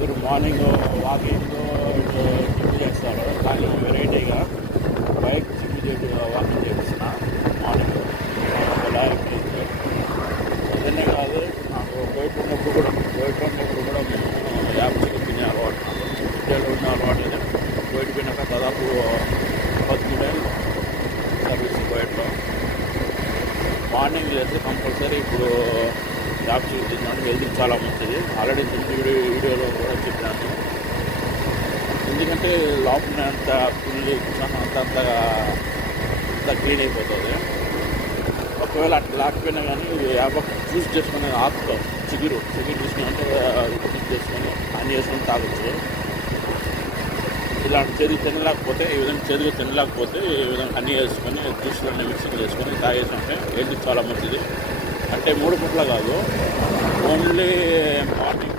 మీరు morning walking gym చేస్తారు, కానీ వెరైటీగా బైక్ జిమ్ వాకింగ్ చేస్తున్నా మార్నింగ్ డైరెక్ట్. అదనే కాదు, నాకు బయట ఉన్నప్పుడు కూడా మేము యాప్ చికెన్ తినే అలవాటు, ఇండియాలో ఉన్న అలవాటు లేదండి. బయట పోయినాక దాదాపు 10 ఏళ్ళు సర్వీస్ బయటలో. మార్నింగ్ లేస్తే కంపల్సరీ ఇప్పుడు యాప్ చికెన్ తిన్నాను, హెల్త్కి చాలా మంచిది. ఆల్రెడీ వీడియోలో కూడా చెప్పినాను. ఎందుకంటే లోపల అంత పుల్లి కిచెన్ అంతగా క్లీన్ అయిపోతుంది. ఒకవేళ అట్లా లేకపోయినా కానీ యాప్ జ్యూస్ చేసుకుని ఆకుతో చిగురు తీసుకుని అంటే జ్యూస్ చేసుకొని అన్నీ వేసుకొని తాగొచ్చు. ఇలాంటి ఈ విధంగా చెరుగు తినలేకపోతే ఈ విధంగా అన్నీ వేసుకొని జ్యూస్లన్నీ మిక్సింగ్ చేసుకొని తాగేసినట్టే హెల్త్కి చాలా మంచిది. అంటే 3 పూట్ల కాదు, ఓన్లీ మార్నింగ్